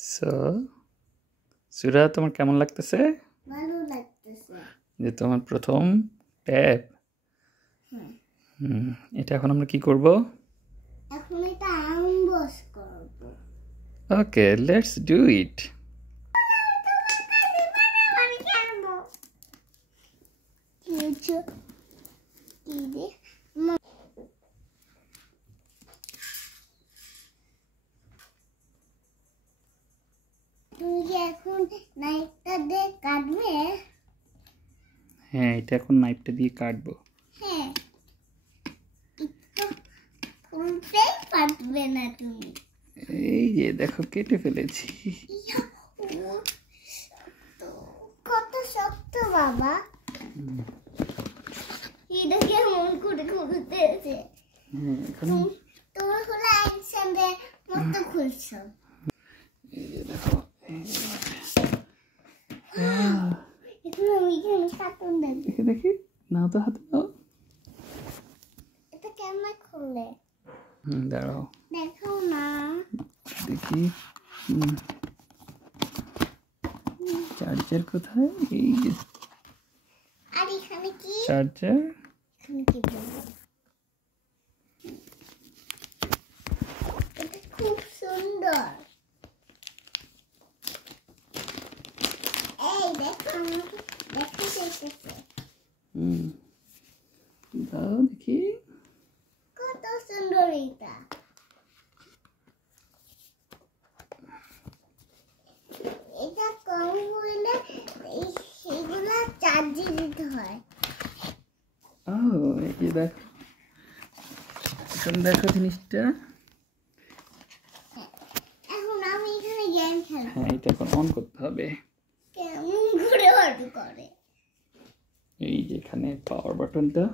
So সুরা তোমার কেমন লাগতেছে? ভালো লাগতেছে। যে তোমার প্রথম ট্যাব। এটা এখন আমরা কি করব? এখন এটা আনবক্স করব। ওকে, লেটস ডু ইট। আমি খেলব। কিছু কি দে? তুমি কি এখন নাইফটা দিয়ে কাটবে? হ্যাঁ, এটা এখন নাইফটা দিয়ে কাটবো। হ্যাঁ, ফুলটাই কাটবে না তুমি। এই যে দেখো কেটে ফেলেছি। কত শক্ত বাবা। এটা কেমন করে খুলতেছে? তুমি হলো আইনস্টাইনের মতো খুলছো। এই যে দেখো, এখন আমি এখানে কার্টুন দেখি। দেখি দেখি, নাও তো হাতে নাও। এটা কেমন খুলে? দাঁড়াও দেখাও না। দেখি। চার্জার কোথায়? এই যে আর এখানে কি? চার্জার। এখানে কি বলবো? এটা খুব সুন্দর। এই দেখো, আমাকে দেখতে এসেছে। দাও দেখি। কত সুন্দর এটা। এটা কম হইলে সেগুলো চার্জে দিতে হয়। ও এই যে দেখো, এখন দেখো জিনিসটা। এখন আমি এখানে গেম খেলবো। হ্যাঁ, এটা এখন অন করতে হবে। কেমন করে অন করে? এই যে এখানে পাওয়ার বাটনটা।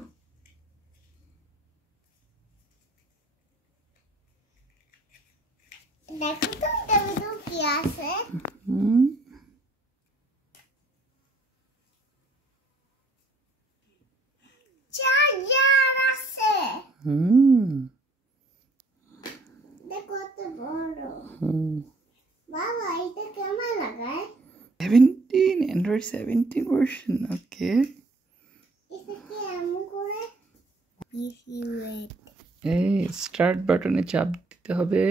দেখো তো এটার ভিতর কি আছে। চার্জার আছে। দেখো কত বড়। বাবা এটা কেমন লাগায়? 17, Android 17 version. ওকে, এটা কি এমন করে? পিসি ওয়েট। এই স্টার্ট বাটনে চাপ দিতে হবে।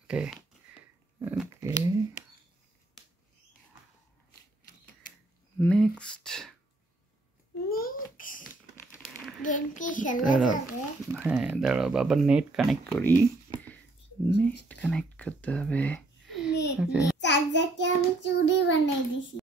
ওকে ওকে, নেক্সট। নেক্সট গেম কি খেলা দাঁড়াও, যাবে? হ্যাঁ দাঁড়াও বাবা, নেট কানেক্ট করি। নেট কানেক্ট করতে হবে। চার্জার কে